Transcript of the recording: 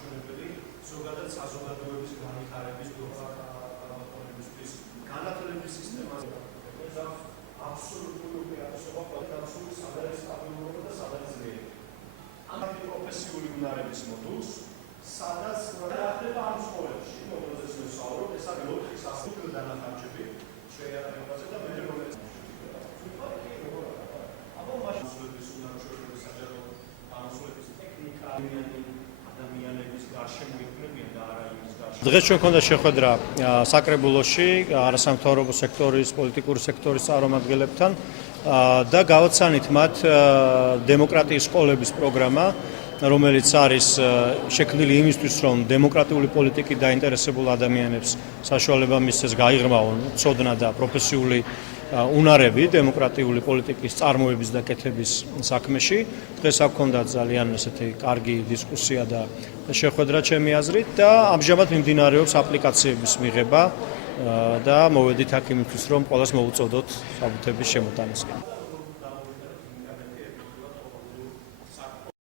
მაჩვენებელი ზოგადად საზოგადოების განვითარების გაფორმებისთვის განათლების სისტემაზე აბსოლუტური უპირატესობა კვალიფიკაციის სადღაც სტაბილურობა და სადღაც ძლიერი. ამ პროფესიული უნარების მოდულს სადაც დაახლოება ამ სკოლებში, რომელზეც ვსაუბრობ, ეს არის 4 სასწავლო დანახარჯები შეიარაღებაზე და მე რომელიც აბა მასშტაბის უნარჩვენების საჯარო ამოსვლების ტექნიკა ადამიანების გარშემო იქნებიან და არა იმის გარშემო. დღეს ჩვენ გვქონდა შეხვედრა საკრებულოში არასამთავრობო სექტორის, პოლიტიკური სექტორის წარმომადგენლებთან და გავაცანით მათ დემოკრატიის სკოლების პროგრამა, რომელიც არის შექმნილი იმისთვის, რომ დემოკრატიული პოლიტიკით დაინტერესებულ ადამიანებს საშუალება მისცეს გაიღრმავონ ცოდნა და პროფესიული უნარები დემოკრატიული პოლიტიკის წარმოების და კეთების საქმეში. დღეს აქ გქონდა ძალიან ესეთი კარგი დისკუსია და შეხვედრა ჩემი აზრით და ამჟამად მიმდინარეობს აპლიკაციების მიღება და მოვედით აქ იმისთვის, რომ ყველას მოუწოდოთ საბუთების შემოტანისკენ.